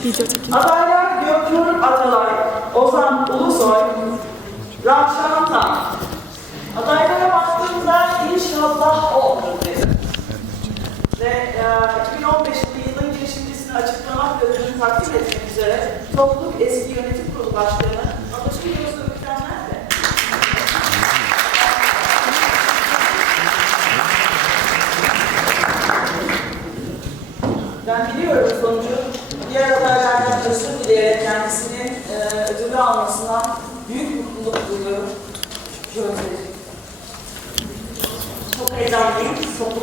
Adaylar Göknur Atalay, Ozan Ulusoy, Ravşan Tan. Adaylara baktığımda inşallah o olur dedim. Ve e, 2015 yılın girişimcisini açıklamak ve ödülünü etmek üzere Topluluk Eski Yönetim Kurulu Başkanı Anlaşılı Yavuz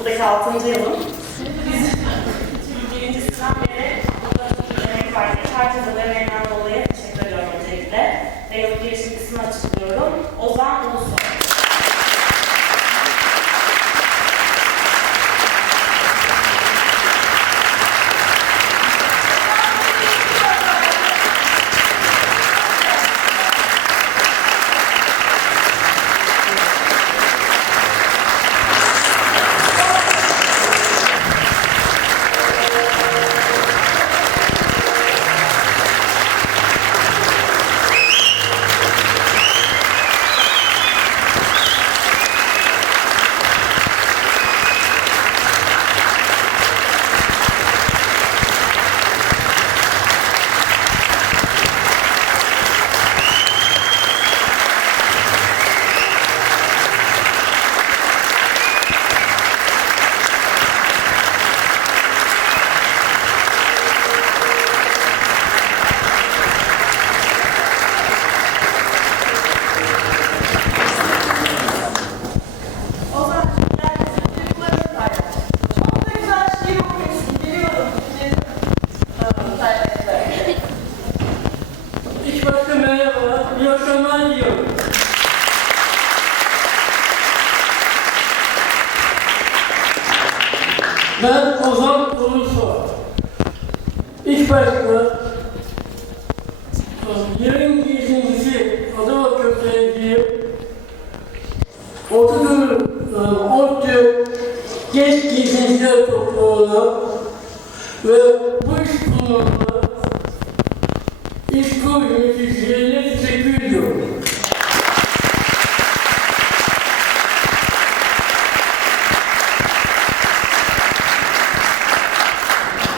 Topluluktaki 6. yılım. Biz birincisinden beri burada emek verdik. Herkese de emeğinden dolayı teşekkür ediyorum öncelikle. Ve yıl girişimcisini açıklıyorum. Ozan Ulusoy. Ozan, herkesin duygularını paylaş. Çok da güzel şiir okuyorsun, biliyorum. Biliyorum. Tamam, paylaş. İlk başta merhaba, iyi akşamlar diliyorum. Ben Ozan Ulusoy. İlk başta yarın girişimcisi Adana Köprü'ye Orta Genç Girişimciler Topluluğu'na ve bu iş kurulunda İş kur yöneticilerine teşekkür.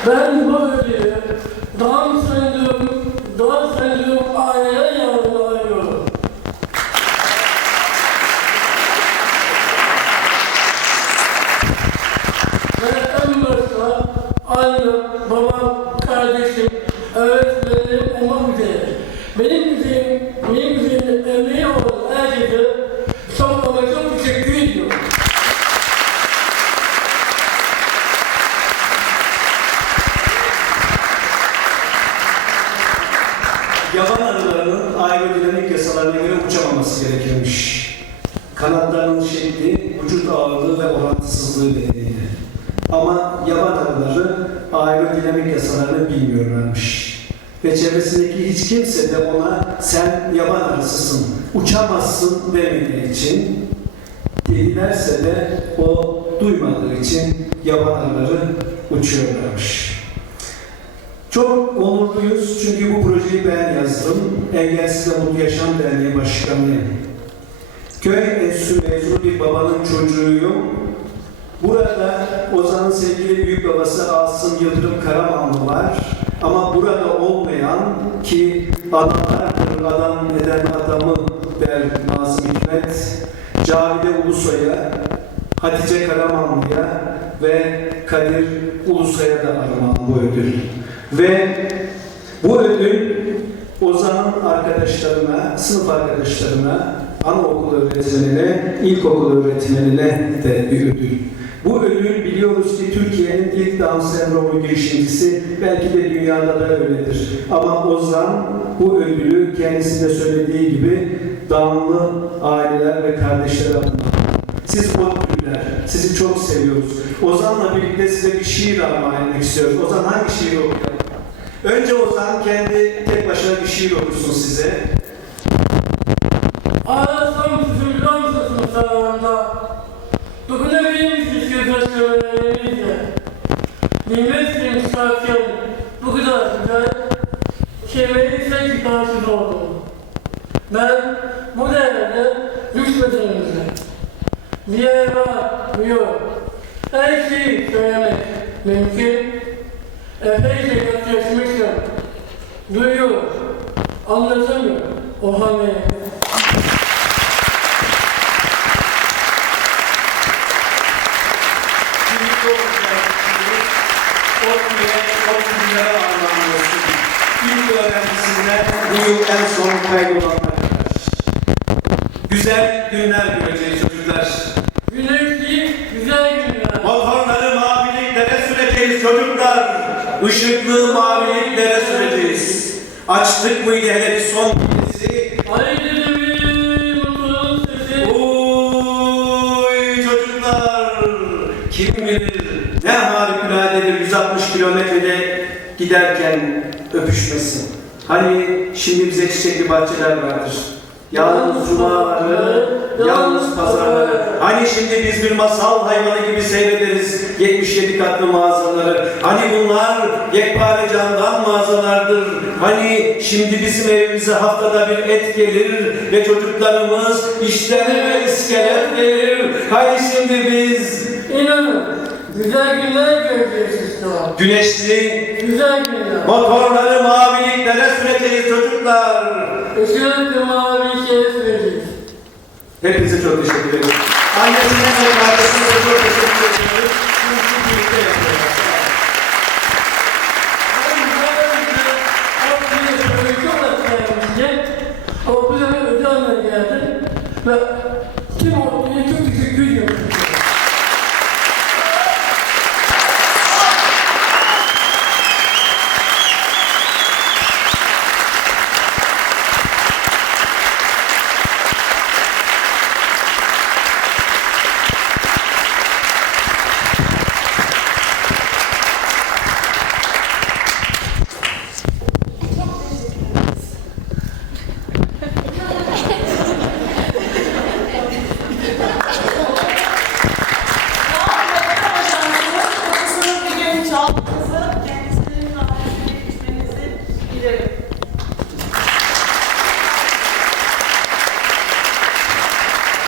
Ben bu ödülü Down aerodinamik yasalarına göre uçamaması gerekirmiş. Kanatlarının şekli, vücut ağırlığı ve orantısızlığı nedeniyle. Ama yaban arıları aerodinamik yasalarını bilmiyorlarmış. Ve çevresindeki hiç kimse de ona sen yaban arısısın, uçamazsın demediği için dedilerse de o duymadığı için yaban arıları uçuyorlarmış. Çok onurluyuz çünkü bu projeyi ben yazdım. Engelsiz ve Mutlu Yaşam Derneği Başkanıyım. Köy enstitüsü mezunu bir babanın çocuğuyum. Burada Ozan'ın sevgili büyük babası Asım Yıldırım Karamanlı var. Ama burada olmayan ki adamlardır, adam eden adamı der Nazım Hikmet. Cavide Ulusoy'a, Hatice Karamanlı'ya ve Kadir Ulusoy'a da armağan bu ödül. Ve bu ödül Ozan'ın arkadaşlarına, sınıf arkadaşlarına, anaokul öğretmenine, ilkokul öğretmenine de bir ödül. Bu ödül biliyoruz ki Türkiye'nin ilk Down sendromu girişimcisi, belki de dünyada da öyledir. Ama Ozan bu ödülü kendisinde söylediği gibi Down'lı aileler ve kardeşlere adına. Siz o ödüller, sizi çok seviyoruz. Ozan'la birlikte size bir şiir armağan etmek istiyoruz. Ozan hangi şiiri okuyalım? Şiir okusun size. Arasam sizin ramsasın sağında. Dokunabilir misiniz gözyaşlarınızla? Bilmezsiniz şarkın bu kadar güzel. kemerimse çıkarsız oldum. Ben bu değerde yer var, bir yok. Her şeyi söylemek mümkün. Epeyce yaklaşmışım. Duyuyor, anlatamıyor o. İlk öğrencisinden bu yıl en son kaydolanlar. Güzel günler göreceğiz çocuklar. Güneşli, güzel günler. Motorları maviliklere süreceğiz çocuklar. Işıklı maviliklere süreceğiz. Açtık mıydı hele bir son vitesi? Haydi bir. Oy çocuklar! Kim bilir ne harikuladedir 160 kilometrede giderken öpüşmesi. Hani şimdi bize çiçekli bahçeler vardır. Yalnız cumaları, yalnız pazarları. Hani şimdi biz bir masal hayvanı gibi seyrederiz 77 katlı mağazaları. Hani bunlar yekpare camdan mağazalardır. Hani şimdi bizim evimize haftada bir et gelir ve çocuklarımız işlerine ve iskelet gelir. Hani şimdi biz İnanın, güzel günler göreceğiz işte. güneşli Güzel günler. motorları maviliklere süreceğiz çocuklar. Işıklı mavi şerif veririz. Hepinize çok teşekkür ederim. Annesine ve kardeşine de çok teşekkür ediyoruz.